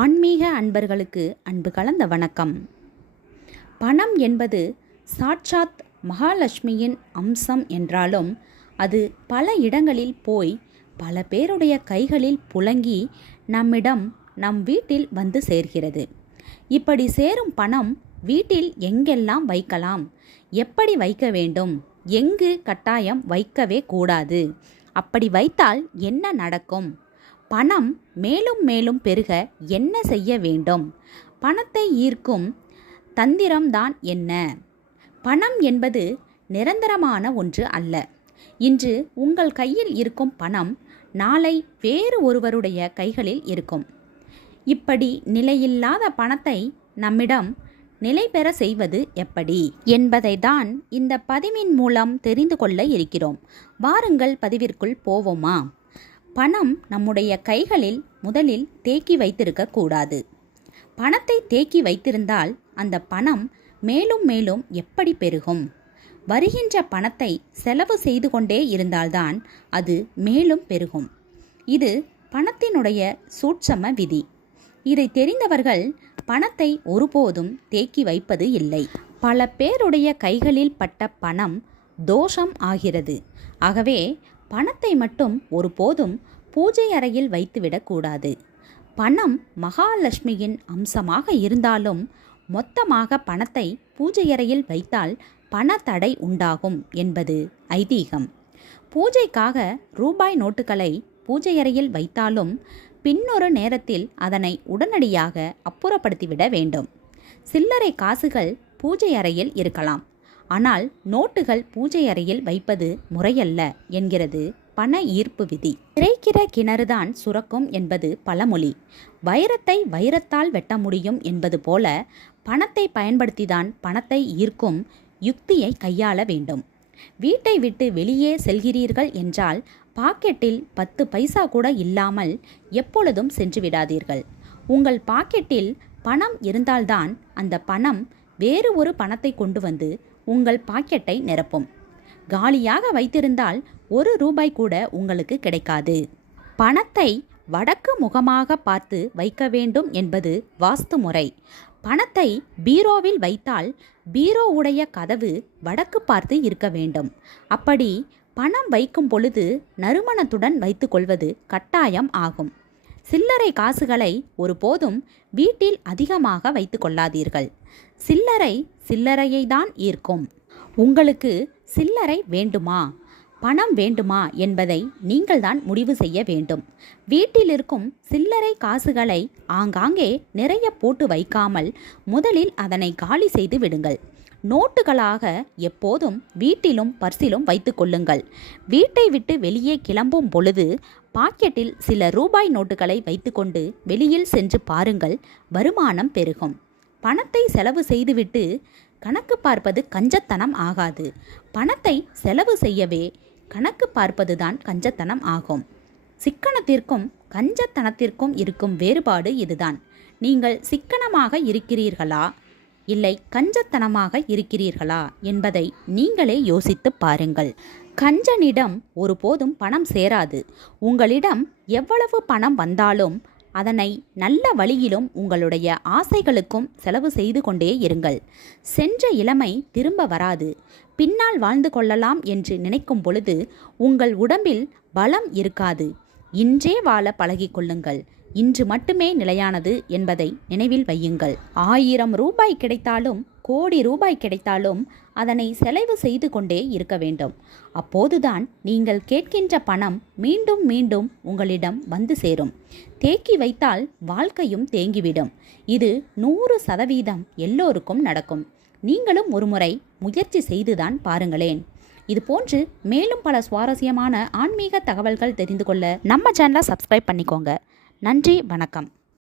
ஆன்மீக அன்பர்களுக்கு அன்பு கலந்த வணக்கம். பணம் என்பது சாட்சாத் மகாலட்சுமியின் அம்சம் என்றாலும் அது பல இடங்களில் போய் பல பேருடைய கைகளில் புழங்கி நம் வீட்டில் வந்து சேர்கிறது. இப்படி சேரும் பணம் வீட்டில் எங்கெல்லாம் வைக்கலாம், எப்படி வைக்க வேண்டும், எங்கு கட்டாயம் வைக்கவே கூடாது, அப்படி வைத்தால் என்ன நடக்கும், பணம் மேலும் மேலும் பெருக என்ன செய்ய வேண்டும், பணத்தை ஈர்க்கும் தந்திரம்தான் என்ன? பணம் என்பது நிரந்தரமான ஒன்று அல்ல. இன்று உங்கள் கையில் இருக்கும் பணம் நாளை வேறு ஒருவருடைய கைகளில் இருக்கும். இப்படி நிலையில்லாத பணத்தை நம்மிடம் நிலை பெற செய்வது எப்படி என்பதை தான் இந்த பதிவின் மூலம் தெரிந்து கொள்ள இருக்கிறோம். வாருங்கள் பதிவிற்குள் போவோமா? பணம் நம்முடைய கைகளில் முதலில் தேக்கி வைத்திருக்க கூடாது. பணத்தை தேக்கி வைத்திருந்தால் அந்த பணம் மேலும் மேலும் எப்படி பெருகும்? வருகின்ற பணத்தை செலவு செய்து கொண்டே இருந்தால்தான் அது மேலும் பெருகும். இது பணத்தினுடைய சூட்சம விதி. இதை தெரிந்தவர்கள் பணத்தை ஒருபோதும் தேக்கி வைப்பது இல்லை. பல பேருடைய கைகளில் பட்ட பணம் தோஷம் ஆகிறது. ஆகவே பணத்தை மட்டும் ஒருபோதும் பூஜை அறையில் வைத்துவிடக்கூடாது. பணம் மகாலட்சுமியின் அம்சமாக இருந்தாலும் மொத்தமாக பணத்தை பூஜை அறையில் வைத்தால் பண தடை உண்டாகும் என்பது ஐதீகம். பூஜைக்காக ரூபாய் நோட்டுகளை பூஜை அறையில் வைத்தாலும் பின்னொரு நேரத்தில் அதனை உடனடியாக அப்புறப்படுத்திவிட வேண்டும். சில்லறை காசுகள் பூஜை அறையில் இருக்கலாம், ஆனால் நோட்டுகள் பூஜை அறையில் வைப்பது முறையல்ல என்கிறது பண ஈர்ப்பு விதி. இறைக்கிற கிணறுதான் சுரக்கும் என்பது பழமொழி. வைரத்தை வைரத்தால் வெட்ட முடியும் என்பது போல பணத்தை பயன்படுத்திதான் பணத்தை ஈர்க்கும் யுக்தியை கையாள வேண்டும். வீட்டை விட்டு வெளியே செல்கிறீர்கள் என்றால் பாக்கெட்டில் 10 பைசா கூட இல்லாமல் எப்பொழுதும் சென்று விடாதீர்கள். உங்கள் பாக்கெட்டில் பணம் இருந்தால்தான் அந்த பணம் வேறு ஒரு பணத்தை கொண்டு வந்து உங்கள் பாக்கெட்டை நிரப்பும். காலியாக வைத்திருந்தால் 1 ரூபாய் கூட உங்களுக்கு கிடைக்காது. பணத்தை வடக்கு முகமாக பார்த்து வைக்க வேண்டும் என்பது வாஸ்து முறை. பணத்தை பீரோவில் வைத்தால் பீரோவுடைய கதவு வடக்கு பார்த்து இருக்க வேண்டும். அப்படி பணம் வைக்கும் பொழுது நறுமணத்துடன் வைத்து கொள்வது கட்டாயம் ஆகும். சில்லறை காசுகளை ஒருபோதும் வீட்டில் அதிகமாக வைத்து கொள்ளாதீர்கள். சில்லறை சில்லறையை தான் ஈர்க்கும். உங்களுக்கு சில்லறை வேண்டுமா, பணம் வேண்டுமா என்பதை நீங்கள்தான் முடிவு செய்ய வேண்டும். வீட்டில் இருக்கும் சில்லறை காசுகளை ஆங்காங்கே நிறைய போட்டு வைக்காமல் முதலில் அதனை காலி செய்து விடுங்கள். நோட்டுகளாக எப்போதும் வீட்டிலும் பர்சிலும் வைத்து கொள்ளுங்கள். வீட்டை விட்டு வெளியே கிளம்பும் பொழுது பாக்கெட்டில் சில ரூபாய் நோட்டுகளை வைத்துக்கொண்டு வெளியில் சென்று பாருங்கள், வருமானம் பெருகும். பணத்தை செலவு செய்துவிட்டு கணக்கு பார்ப்பது கஞ்சத்தனம் ஆகாது. பணத்தை செலவு செய்யவே கணக்கு பார்ப்பதுதான் கஞ்சத்தனம் ஆகும். சிக்கனத்திற்கும் கஞ்சத்தனத்திற்கும் இருக்கும் வேறுபாடு இதுதான். நீங்கள் சிக்கனமாக இருக்கிறீர்களா இல்லை கஞ்சத்தனமாக இருக்கிறீர்களா என்பதை நீங்களே யோசித்து பாருங்கள். கஞ்சனிடம் ஒருபோதும் பணம் சேராது. உங்களிடம் எவ்வளவு பணம் வந்தாலும் அதனை நல்ல வழியிலும் உங்களுடைய ஆசைகளுக்கும் செலவு செய்து கொண்டே இருங்கள். சென்ற இளமை திரும்ப வராது. பின்னால் வாழ்ந்து கொள்ளலாம் என்று நினைக்கும் பொழுது உங்கள் உடம்பில் பலம் இருக்காது. இன்றே வாழ பழகிக் கொள்ளுங்கள். இன்று மட்டுமே நிலையானது என்பதை நினைவில் வையுங்கள். 1000 ரூபாய் கிடைத்தாலும் கோடி ரூபாய் கிடைத்தாலும் அதனை செலவு செய்து கொண்டே இருக்க வேண்டும். அப்போதுதான் நீங்கள் கேட்கின்ற பணம் மீண்டும் மீண்டும் உங்களிடம் வந்து சேரும். தேக்கி வைத்தால் வாழ்க்கையும் தேங்கிவிடும். இது 100% எல்லோருக்கும் நடக்கும். நீங்களும் ஒருமுறை முயற்சி செய்துதான் பாருங்களேன். இது போன்று மேலும் பல சுவாரஸ்யமான ஆன்மீக தகவல்கள் தெரிந்து கொள்ள நம்ம சேனலை சப்ஸ்கிரைப் பண்ணிக்கோங்க. நன்றி, வணக்கம்.